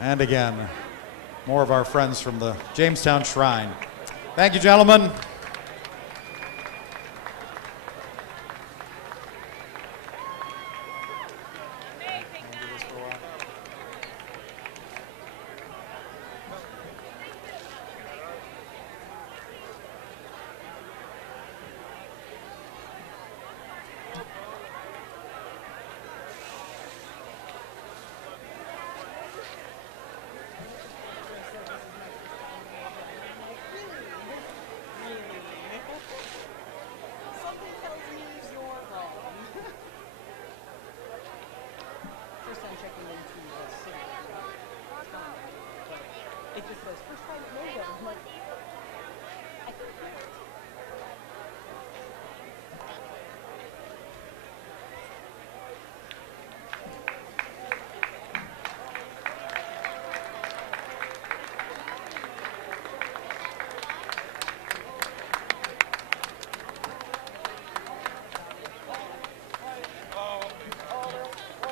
And again, more of our friends from the Jamestown Shrine. Thank you, gentlemen.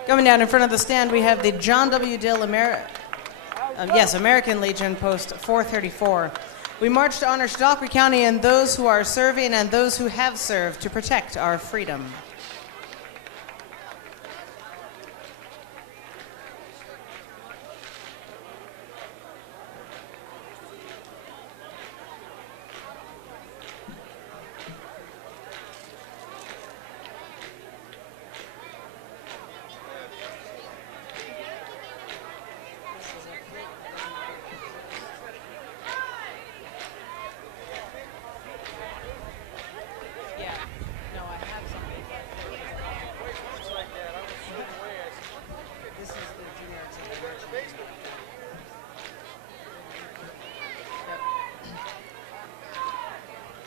Coming down in front of the stand, we have the John W. Dill American Legion Post 434. We march to honor Chautauqua County and those who are serving and those who have served to protect our freedom.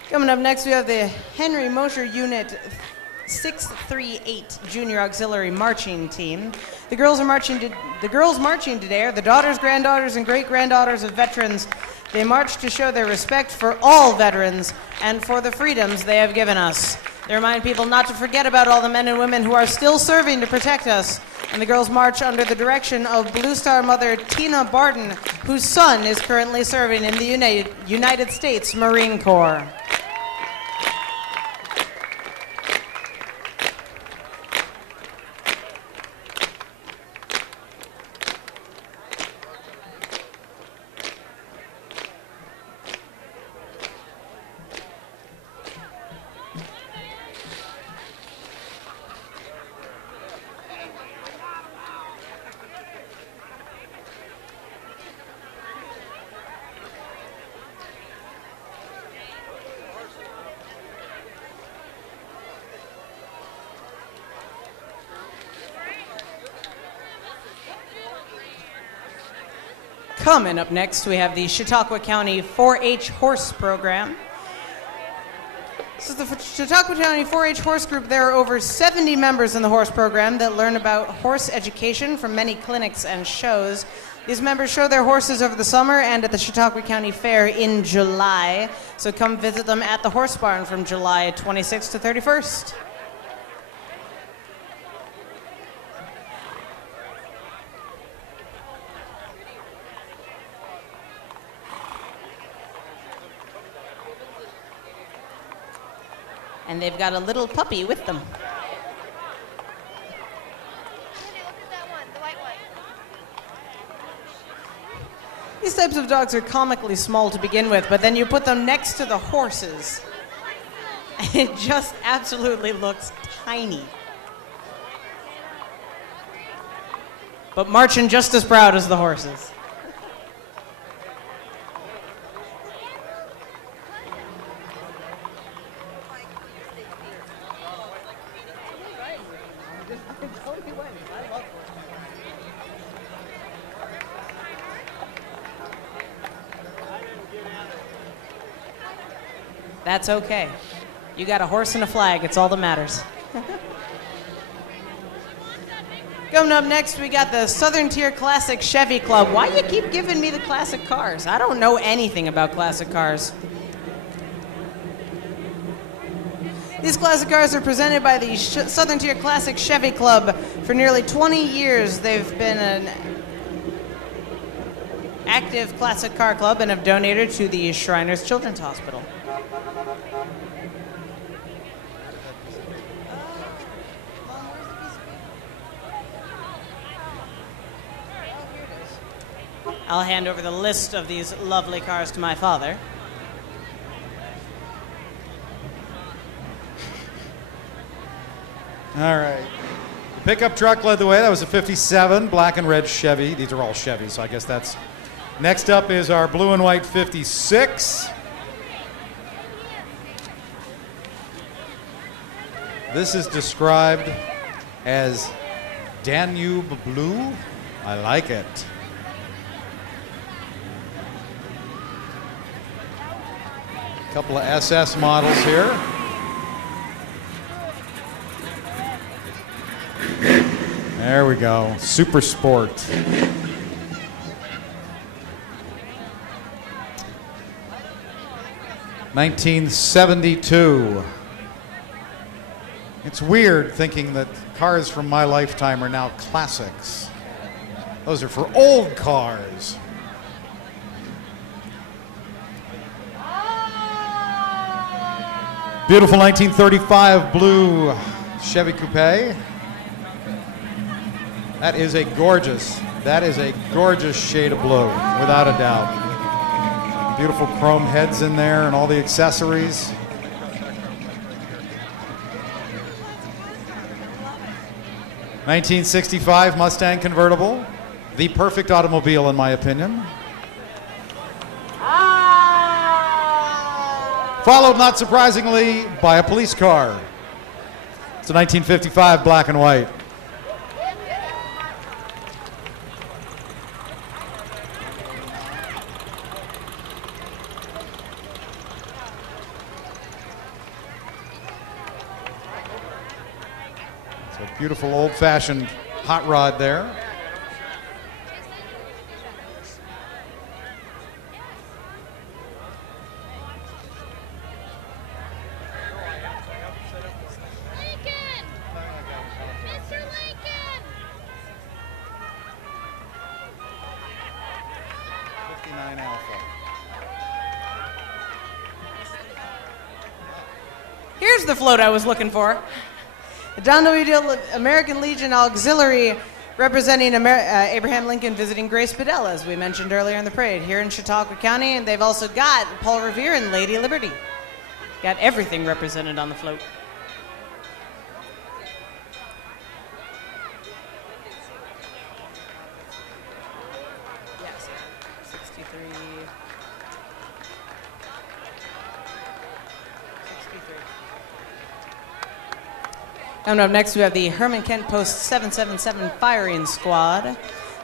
Coming up next, we have the Henry Mosher Unit 638 Junior Auxiliary Marching Team. The girls marching today are the daughters, granddaughters, and great-granddaughters of veterans. They march to show their respect for all veterans and for the freedoms they have given us. They remind people not to forget about all the men and women who are still serving to protect us. And the girls march under the direction of Blue Star mother Tina Barton, whose son is currently serving in the United States Marine Corps. Coming up next, we have the Chautauqua County 4-H Horse Program. This is the Chautauqua County 4-H Horse Group. There are over 70 members in the horse program that learn about horse education from many clinics and shows. These members show their horses over the summer and at the Chautauqua County Fair in July. So come visit them at the Horse Barn from July 26th to 31st. And they've got a little puppy with them. These types of dogs are comically small to begin with, but then you put them next to the horses, and it just absolutely looks tiny. But marching just as proud as the horses. That's okay. You got a horse and a flag. It's all that matters. Coming up next, we got the Southern Tier Classic Chevy Club. Why you keep giving me the classic cars? I don't know anything about classic cars. These classic cars are presented by the Southern Tier Classic Chevy Club. For nearly 20 years, they've been active classic car club and have donated to the Shriners Children's Hospital. I'll hand over the list of these lovely cars to my father. All right. The pickup truck led the way. That was a 57 black and red Chevy. These are all Chevys, so I guess that's... Next up is our blue and white 56. This is described as Danube Blue. I like it. A couple of SS models here. There we go. Super Sport. $1972. It's weird thinking that cars from my lifetime are now classics. Those are for old cars. Beautiful 1935 blue Chevy Coupe. That is a gorgeous shade of blue, without a doubt. Beautiful chrome heads in there and all the accessories. $1965 Mustang convertible. The perfect automobile in my opinion. Followed, not surprisingly, by a police car. It's a 1955 black and white. It's a beautiful old-fashioned hot rod there. Here's the float I was looking for. The John W. Dill American Legion Auxiliary representing Abraham Lincoln visiting Grace Bedell, as we mentioned earlier in the parade, here in Chautauqua County, and they've also got Paul Revere and Lady Liberty. Got everything represented on the float. Yes, 63. 63. Coming up next, we have the Herman Kent Post 777 Firing Squad.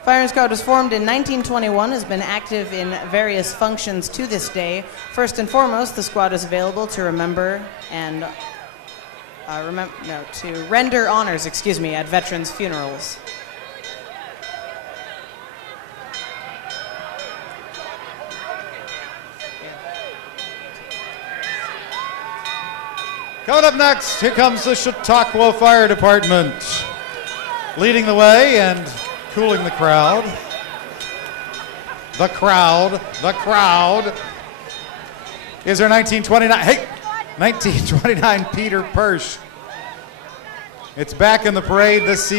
Firing Squad was formed in 1921, has been active in various functions to this day. First and foremost, the squad is available to remember and to render honors, at veterans' funerals. Coming up next, here comes the Chautauqua Fire Department. Leading the way and cooling the crowd. The crowd is our 1929 Peter Persh. It's back in the parade this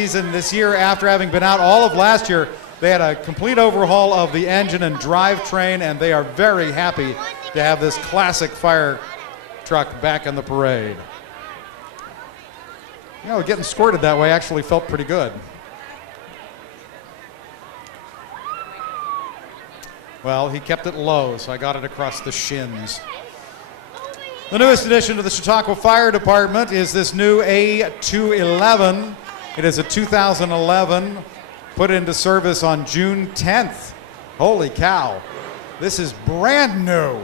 year after having been out all of last year. They had a complete overhaul of the engine and drivetrain, and they are very happy to have this classic fire truck back in the parade. You know, getting squirted that way actually felt pretty good. Well, he kept it low, so I got it across the shins. The newest addition to the Chautauqua Fire Department is this new A211. It is a 2011, put into service on June 10th. Holy cow. This is brand new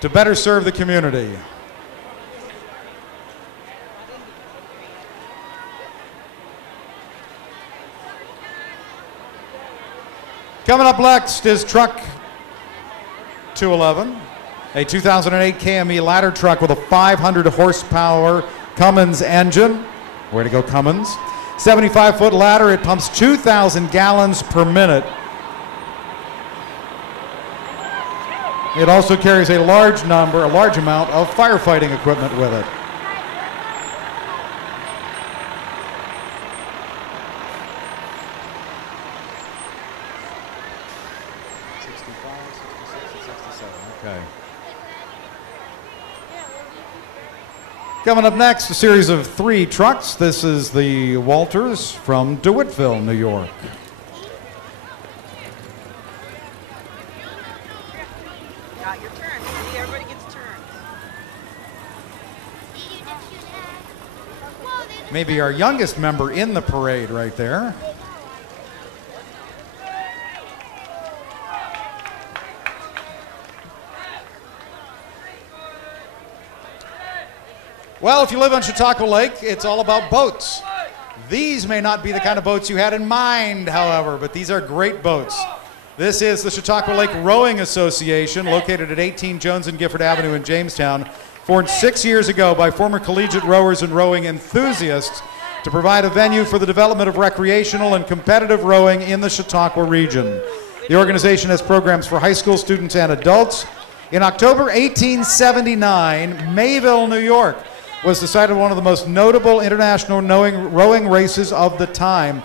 to better serve the community. Coming up next is Truck 211, a 2008 KME ladder truck with a 500 horsepower Cummins engine. Way to go, Cummins. 75-foot ladder. It pumps 2,000 gallons per minute. It also carries a large amount of firefighting equipment with it. Okay. Coming up next, a series of 3 trucks. This is the Walters from DeWittville, New York. Got your turn. See, everybody gets turns. Maybe our youngest member in the parade right there. Well, if you live on Chautauqua Lake, it's all about boats. These may not be the kind of boats you had in mind, however, but these are great boats. This is the Chautauqua Lake Rowing Association, located at 18 Jones and Gifford Avenue in Jamestown, formed 6 years ago by former collegiate rowers and rowing enthusiasts to provide a venue for the development of recreational and competitive rowing in the Chautauqua region. The organization has programs for high school students and adults. In October 1879, Mayville, New York, was the site of one of the most notable international rowing races of the time.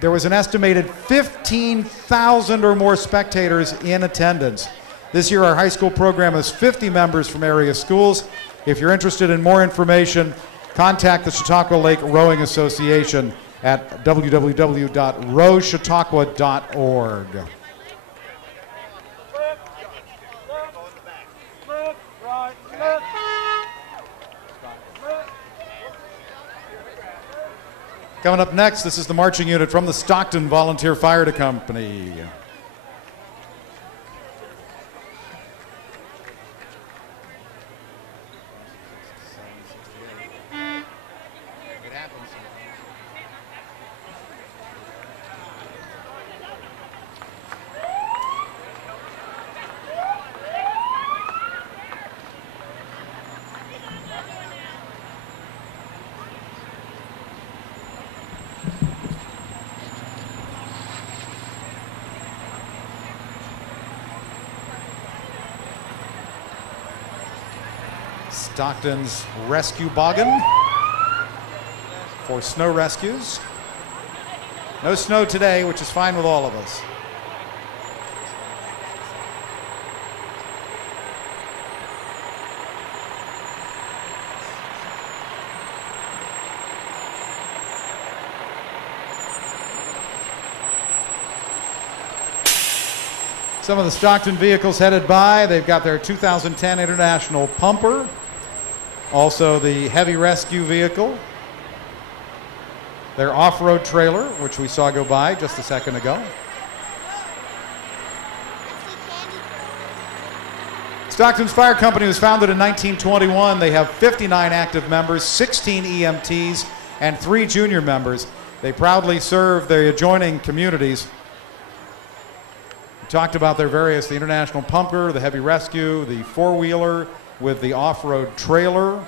There was an estimated 15,000 or more spectators in attendance. This year, our high school program has 50 members from area schools. If you're interested in more information, contact the Chautauqua Lake Rowing Association at www.rowchautauqua.org. Coming up next, this is the marching unit from the Stockton Volunteer Fire Company. Stockton's rescue boggin for snow rescues. No snow today, which is fine with all of us. Some of the Stockton vehicles headed by, they've got their 2010 International Pumper, also the heavy rescue vehicle, their off-road trailer, which we saw go by just a second ago. Stockton's Fire Company was founded in 1921. They have 59 active members, 16 EMTs, and 3 junior members. They proudly serve their adjoining communities. We talked about their various, the International Pumper, the heavy rescue, the four-wheeler with the off-road trailer.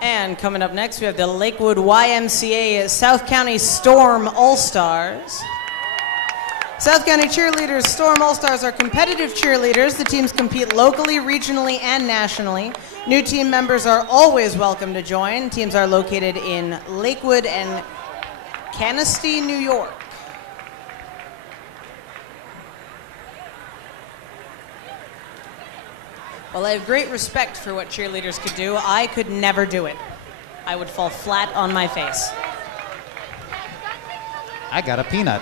And coming up next, we have the Lakewood YMCA South County Storm All-Stars. South County Cheerleaders Storm All-Stars are competitive cheerleaders. The teams compete locally, regionally, and nationally. New team members are always welcome to join. Teams are located in Lakewood and Canistee, New York. Well, I have great respect for what cheerleaders could do. I could never do it. I would fall flat on my face. I got a peanut.